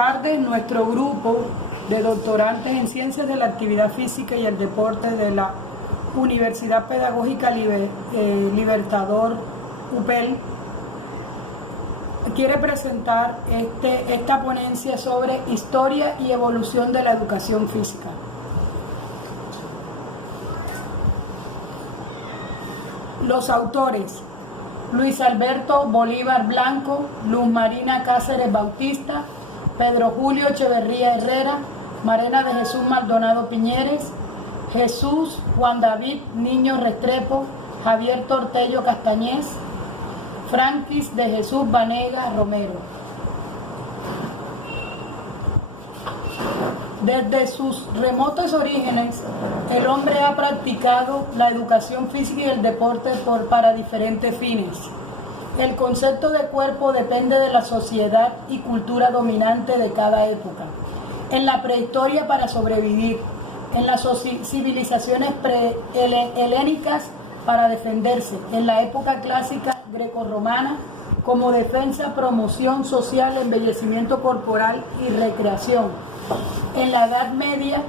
tarde, nuestro grupo de doctorantes en Ciencias de la Actividad Física y el Deporte de la Universidad Pedagógica Libertador UPEL quiere presentar esta ponencia sobre historia y evolución de la educación física. Los autores: Luis Alberto Bolívar Blanco, Luz Marina Cáceres Bautista, Pedro Julio Echeverría Herrera, Marena de Jesús Maldonado Piñeres, Jesús Juan David Niño Restrepo, Javier Tortello Castañez, Francis de Jesús Vanega Romero. Desde sus remotos orígenes, el hombre ha practicado la educación física y el deporte para diferentes fines. El concepto de cuerpo depende de la sociedad y cultura dominante de cada época. En la prehistoria, para sobrevivir; en las civilizaciones helénicas, para defenderse; en la época clásica grecorromana, como defensa, promoción social, embellecimiento corporal y recreación. En la Edad Media,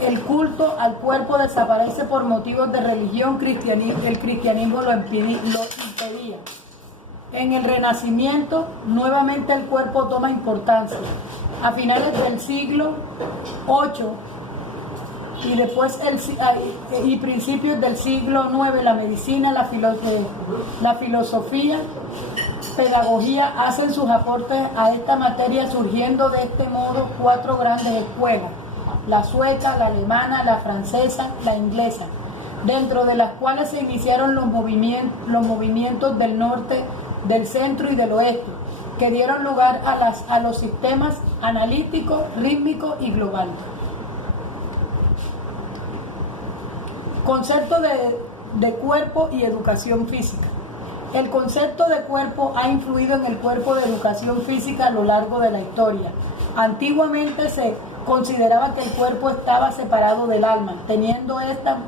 el culto al cuerpo desaparece por motivos de religión. El cristianismo lo impedía. En el Renacimiento, nuevamente el cuerpo toma importancia. A finales del siglo VIII y principios del siglo IX, la medicina, la filosofía, pedagogía hacen sus aportes a esta materia, surgiendo de este modo 4 grandes escuelas: la sueca, la alemana, la francesa, la inglesa, dentro de las cuales se iniciaron los movimientos del norte, del centro y del oeste, que dieron lugar a los sistemas analítico, rítmico y global. Concepto de cuerpo y educación física. El concepto de cuerpo ha influido en el cuerpo de educación física a lo largo de la historia. Antiguamente se consideraba que el cuerpo estaba separado del alma, teniendo esta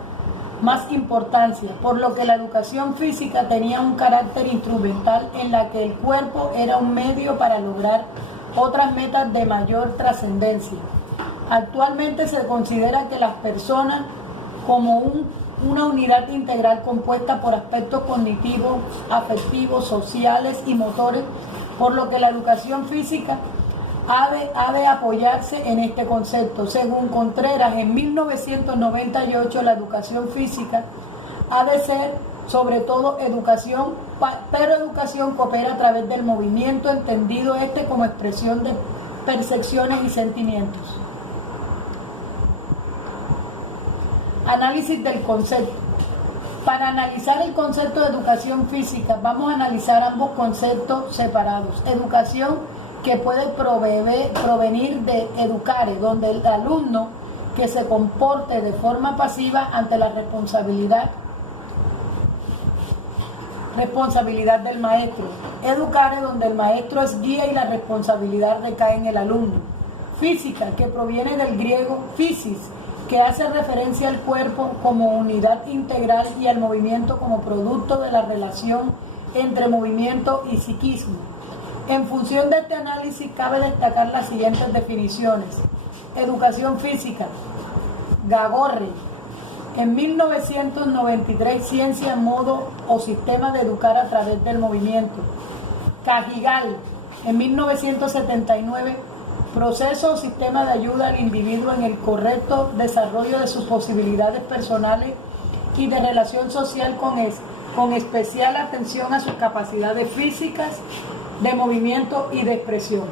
más importancia, por lo que la educación física tenía un carácter instrumental en la que el cuerpo era un medio para lograr otras metas de mayor trascendencia. Actualmente se considera que las personas como una unidad integral compuesta por aspectos cognitivos, afectivos, sociales y motores, por lo que la educación física ha de apoyarse en este concepto. Según Contreras, en 1998, la educación física ha de ser sobre todo educación, pero educación que opera a través del movimiento, entendido como expresión de percepciones y sentimientos. Análisis del concepto. Para analizar el concepto de educación física, vamos a analizar ambos conceptos separados. Educación, que puede provenir de educare, donde el alumno que se comporte de forma pasiva ante la responsabilidad del maestro. Educare, donde el maestro es guía y la responsabilidad recae en el alumno. Física, que proviene del griego physis, que hace referencia al cuerpo como unidad integral y al movimiento como producto de la relación entre movimiento y psiquismo. En función de este análisis, cabe destacar las siguientes definiciones. Educación física. Gagorri, en 1993, ciencia, modo o sistema de educar a través del movimiento. Cajigal, en 1979, proceso o sistema de ayuda al individuo en el correcto desarrollo de sus posibilidades personales y de relación social con especial atención a sus capacidades físicas, de movimiento y de expresión.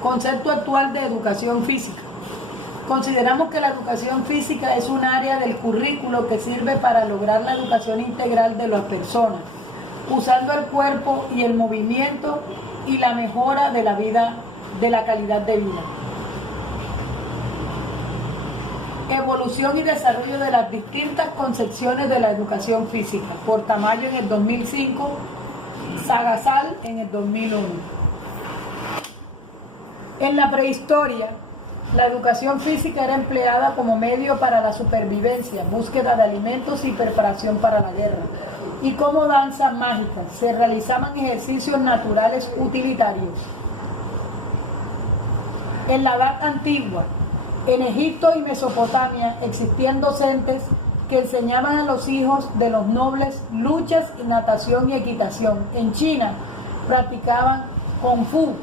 Concepto actual de educación física. Consideramos que la educación física es un área del currículo que sirve para lograr la educación integral de las personas, usando el cuerpo y el movimiento y la mejora de la calidad de vida. Evolución y desarrollo de las distintas concepciones de la educación física. Portamayo en el 2005, Sagasal en el 2001. En la prehistoria, la educación física era empleada como medio para la supervivencia, búsqueda de alimentos y preparación para la guerra. y como danzas mágicas. Se realizaban ejercicios naturales utilitarios. En la Edad Antigua, en Egipto y Mesopotamia existían docentes que enseñaban a los hijos de los nobles luchas, natación y equitación. En China practicaban Kung Fu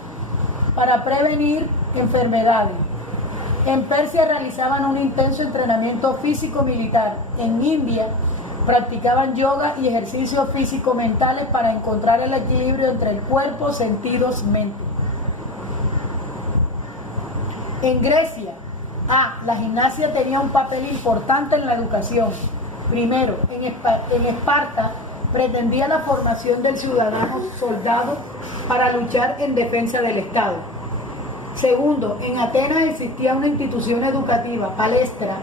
para prevenir enfermedades. En Persia realizaban un intenso entrenamiento físico-militar. En India practicaban yoga y ejercicios físico-mentales para encontrar el equilibrio entre el cuerpo, sentidos, mente. En Grecia, la gimnasia tenía un papel importante en la educación. Primero, en Esparta pretendía la formación del ciudadano soldado para luchar en defensa del Estado. Segundo, en Atenas existía una institución educativa, palestra,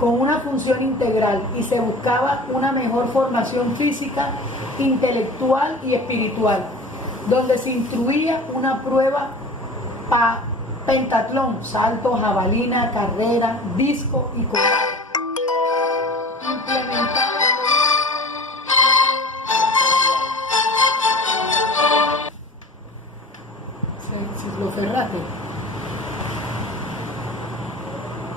con una función integral y se buscaba una mejor formación física, intelectual y espiritual, donde se instruía una prueba pentatlón, salto, jabalina, carrera, disco y combate. Lo cerraste.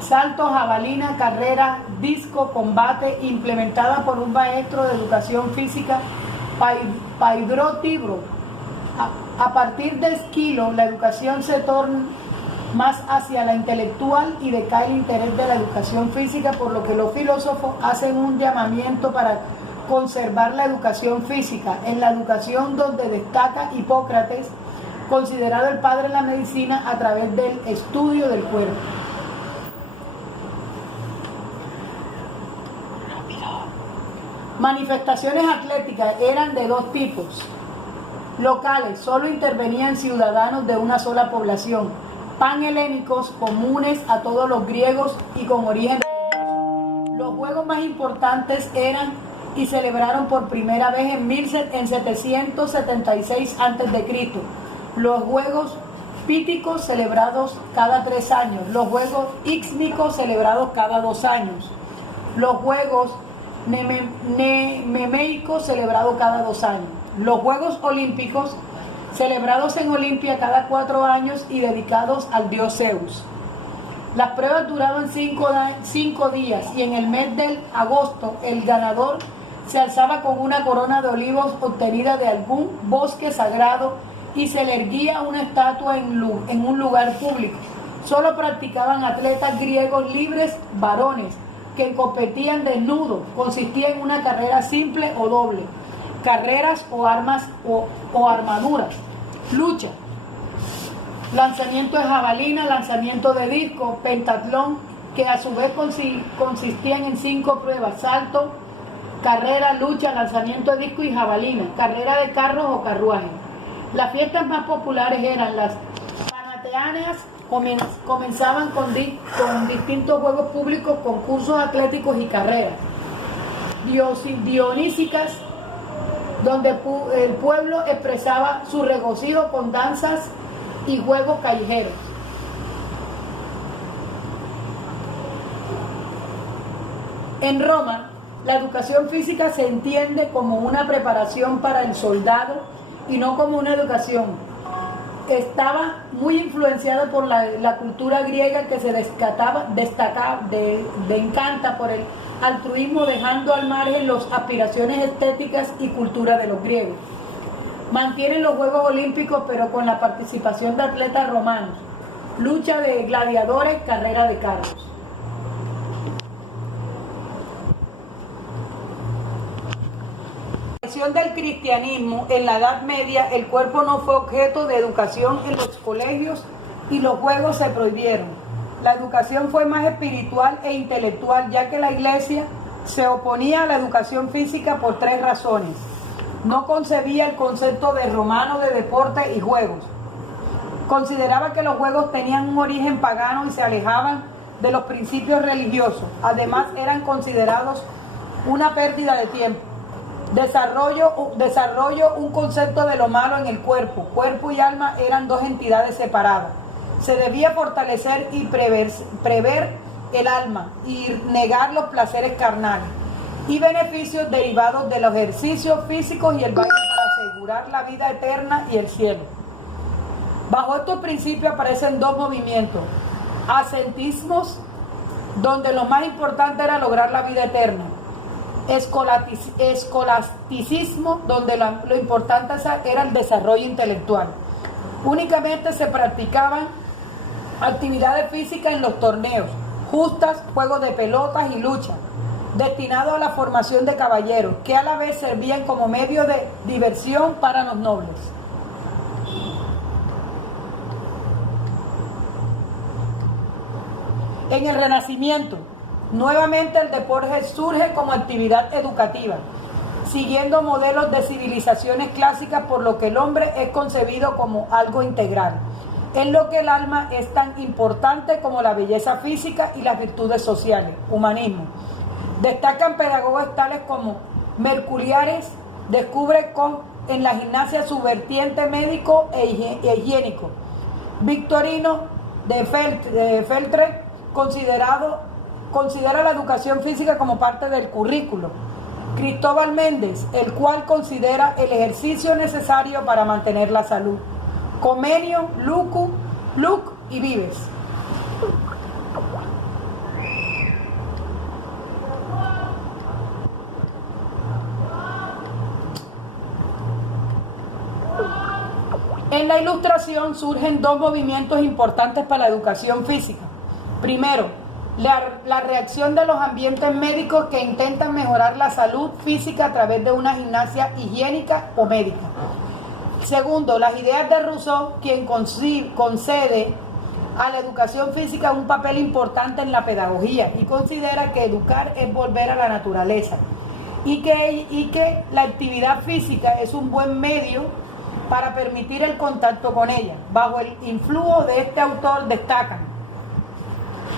Salto, jabalina, carrera, disco, combate, implementada por un maestro de educación física, Paidro Tibro. A partir de Esquilo, la educación se torna más hacia la intelectual y decae el interés de la educación física, por lo que los filósofos hacen un llamamiento para conservar la educación física. En la educación donde destaca Hipócrates, considerado el padre de la medicina a través del estudio del cuerpo. Manifestaciones atléticas eran de dos tipos. Locales, solo intervenían ciudadanos de una sola población. Panhelénicos, comunes a todos los griegos y con origen religioso. Los juegos más importantes eran y celebraron por primera vez en 776 a.C. Los juegos píticos celebrados cada 3 años. Los juegos íxnicos celebrados cada 2 años. Los juegos nemeicos celebrados cada 2 años. Los Juegos Olímpicos celebrados en Olimpia cada 4 años y dedicados al dios Zeus. Las pruebas duraban 5 días y en el mes de agosto el ganador se alzaba con una corona de olivos obtenida de algún bosque sagrado y se le erguía una estatua en un lugar público. Solo practicaban atletas griegos libres varones que competían desnudos. Consistía en una carrera simple o doble, carreras o armas o armaduras, lucha, lanzamiento de jabalina, lanzamiento de disco, pentatlón, que a su vez consistían en 5 pruebas: salto, carrera, lucha, lanzamiento de disco y jabalina, carrera de carros o carruajes. Las fiestas más populares eran las panateanas. Comenzaban con distintos juegos públicos, concursos atléticos y carreras. Dionísicas, donde el pueblo expresaba su regocijo con danzas y juegos callejeros. En Roma, la educación física se entiende como una preparación para el soldado y no como una educación. Estaba muy influenciada por la cultura griega, que se encanta por el altruismo, dejando al margen las aspiraciones estéticas y cultura de los griegos. Mantienen los Juegos Olímpicos, pero con la participación de atletas romanos, lucha de gladiadores, carrera de carros. Del cristianismo en la Edad Media, el cuerpo no fue objeto de educación en los colegios y los juegos se prohibieron. La educación fue más espiritual e intelectual, ya que la Iglesia se oponía a la educación física por 3 razones. No concebía el concepto de romano de deporte y juegos. Consideraba que los juegos tenían un origen pagano y se alejaban de los principios religiosos. Además, eran considerados una pérdida de tiempo. Desarrollo un concepto de lo malo en el cuerpo. Cuerpo y alma eran 2 entidades separadas. Se debía fortalecer y prever el alma y negar los placeres carnales. y beneficios derivados de los ejercicios físicos y el baile para asegurar la vida eterna y el cielo. Bajo estos principios aparecen dos movimientos: ascetismos, donde lo más importante era lograr la vida eterna; escolasticismo, donde lo importante era el desarrollo intelectual. Únicamente se practicaban actividades físicas en los torneos, justas, juegos de pelotas y luchas, destinados a la formación de caballeros, que a la vez servían como medio de diversión para los nobles. En el Renacimiento, nuevamente el deporte surge como actividad educativa, siguiendo modelos de civilizaciones clásicas, por lo que el hombre es concebido como algo integral, en lo que el alma es tan importante como la belleza física y las virtudes sociales. Humanismo. Destacan pedagogos tales como Mercuriares, descubre en la gimnasia su vertiente médico e higiénico. Victorino de Feltre considera la educación física como parte del currículo. Cristóbal Méndez, el cual considera el ejercicio necesario para mantener la salud. Comenio, Luc y Vives. En la Ilustración surgen dos movimientos importantes para la educación física. Primero, la reacción de los ambientes médicos que intentan mejorar la salud física a través de una gimnasia higiénica o médica. Segundo, las ideas de Rousseau, quien concede a la educación física un papel importante en la pedagogía y considera que educar es volver a la naturaleza y que la actividad física es un buen medio para permitir el contacto con ella. Bajo el influjo de este autor destacan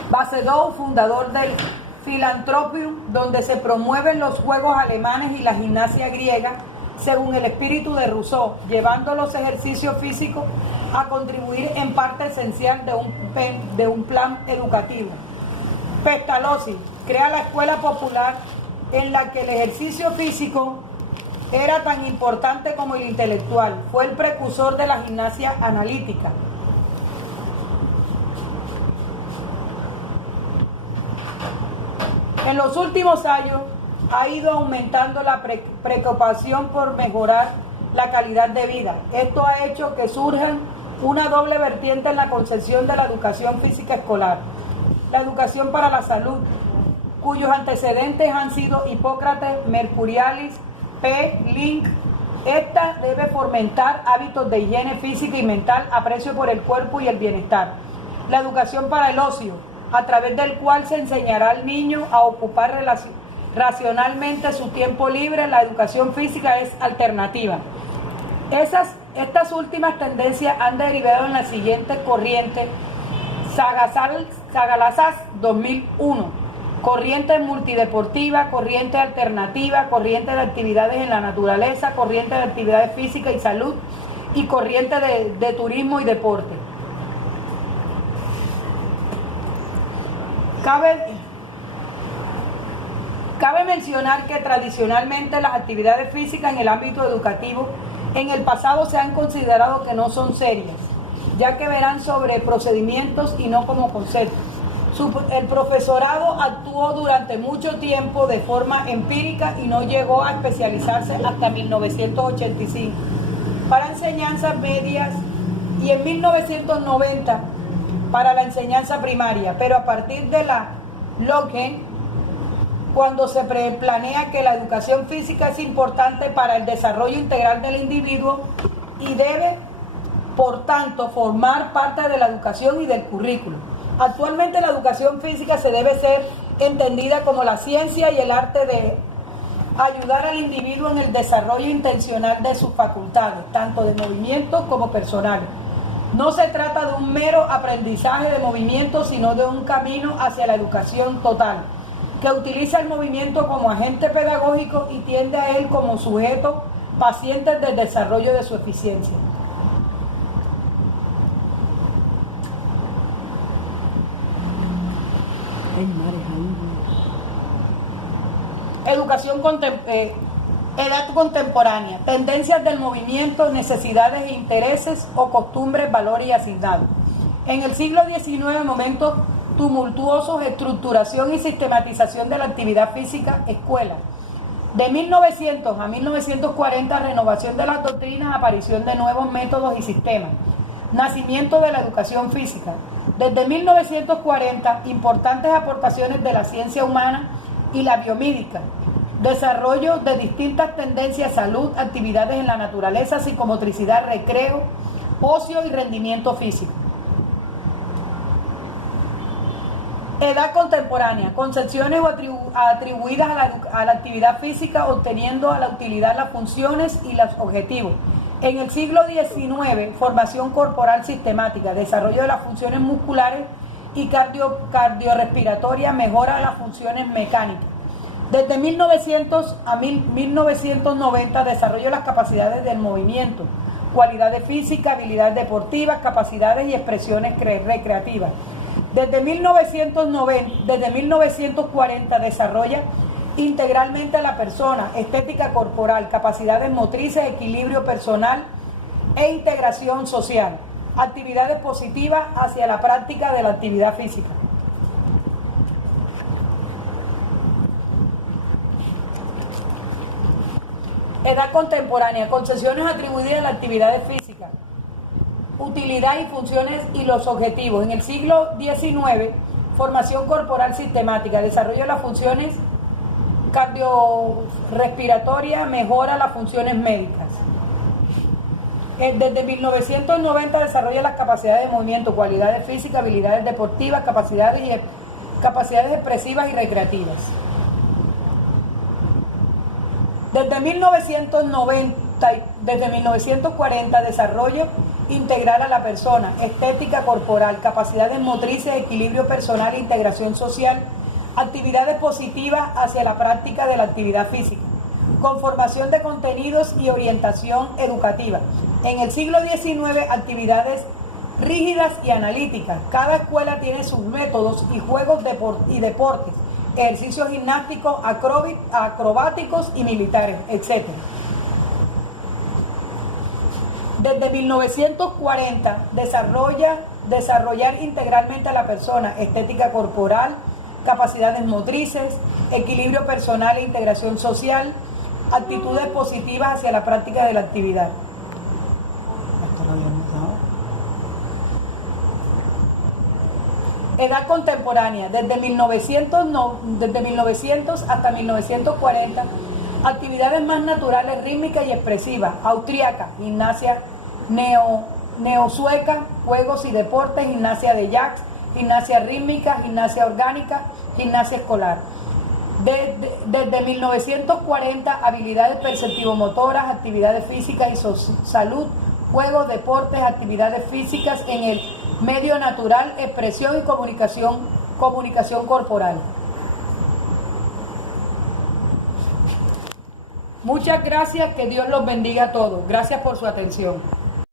Basedow, fundador del Philanthropium, donde se promueven los juegos alemanes y la gimnasia griega según el espíritu de Rousseau, llevando los ejercicios físicos a contribuir en parte esencial de un plan educativo. Pestalozzi crea la escuela popular en la que el ejercicio físico era tan importante como el intelectual. Fue el precursor de la gimnasia analítica. En los últimos años ha ido aumentando la preocupación por mejorar la calidad de vida. Esto ha hecho que surja una doble vertiente en la concepción de la educación física escolar: la educación para la salud, cuyos antecedentes han sido Hipócrates, Mercurialis, P. Link. Esta debe fomentar hábitos de higiene física y mental, aprecio por el cuerpo y el bienestar. La educación para el ocio, a través del cual se enseñará al niño a ocupar racionalmente su tiempo libre. La educación física es alternativa. Estas últimas tendencias han derivado en la siguiente corriente: Sagalasas 2001. Corriente multideportiva, corriente alternativa, corriente de actividades en la naturaleza, corriente de actividades físicas y salud, y corriente de turismo y deporte. Cabe mencionar que tradicionalmente las actividades físicas en el ámbito educativo en el pasado se han considerado que no son serias, ya que verán sobre procedimientos y no como conceptos. El profesorado actuó durante mucho tiempo de forma empírica y no llegó a especializarse hasta 1985 para enseñanzas medias y en 1990 para la enseñanza primaria, pero a partir de la Locke, cuando se planea que la educación física es importante para el desarrollo integral del individuo y debe, por tanto, formar parte de la educación y del currículo. Actualmente la educación física se debe ser entendida como la ciencia y el arte de ayudar al individuo en el desarrollo intencional de sus facultades, tanto de movimientos como personales. No se trata de un mero aprendizaje de movimiento, sino de un camino hacia la educación total, que utiliza el movimiento como agente pedagógico y tiende a él como sujeto paciente del desarrollo de su eficiencia. Edad contemporánea, tendencias del movimiento, necesidades e intereses o costumbres, valores y asignados. En el siglo XIX, momentos tumultuosos, estructuración y sistematización de la actividad física, escuela. De 1900 a 1940, renovación de las doctrinas, aparición de nuevos métodos y sistemas. Nacimiento de la educación física. Desde 1940, importantes aportaciones de la ciencia humana y la biomédica. Desarrollo de distintas tendencias, salud, actividades en la naturaleza, psicomotricidad, recreo, ocio y rendimiento físico. Edad contemporánea, concepciones atribuidas a la actividad física, obteniendo a la utilidad las funciones y los objetivos. En el siglo XIX, formación corporal sistemática, desarrollo de las funciones musculares y cardiorrespiratoria, mejora de las funciones mecánicas. Desde 1900 a 1990, desarrollo de las capacidades del movimiento, cualidades físicas, habilidades deportivas, capacidades y expresiones recreativas. Desde 1940 desarrolla integralmente a la persona, estética corporal, capacidades motrices, equilibrio personal e integración social, actividades positivas hacia la práctica de la actividad física. Edad contemporánea, concesiones atribuidas a las actividades físicas, utilidad y funciones y los objetivos. En el siglo XIX, formación corporal sistemática, desarrollo de las funciones cardiorrespiratorias, mejora las funciones médicas. Desde 1990 desarrolla las capacidades de movimiento, cualidades físicas, habilidades deportivas, capacidades expresivas y recreativas. Desde 1940 desarrollo integral a la persona, estética corporal, capacidades motrices, equilibrio personal, integración social, actividades positivas hacia la práctica de la actividad física, conformación de contenidos y orientación educativa. En el siglo XIX, actividades rígidas y analíticas. Cada escuela tiene sus métodos y juegos y deportes, ejercicios gimnásticos, acrobáticos y militares, etc. Desde 1940 desarrollar integralmente a la persona, estética corporal, capacidades motrices, equilibrio personal e integración social, actitudes positivas hacia la práctica de la actividad. Edad contemporánea, desde 1900 hasta 1940, actividades más naturales, rítmicas y expresivas, austríaca, gimnasia neosueca, juegos y deportes, gimnasia de jazz, gimnasia rítmica, gimnasia orgánica, gimnasia escolar. Desde 1940, habilidades perceptivo-motoras, actividades físicas y salud, juegos, deportes, actividades físicas en el medio natural, expresión y comunicación corporal. Muchas gracias, que Dios los bendiga a todos. Gracias por su atención.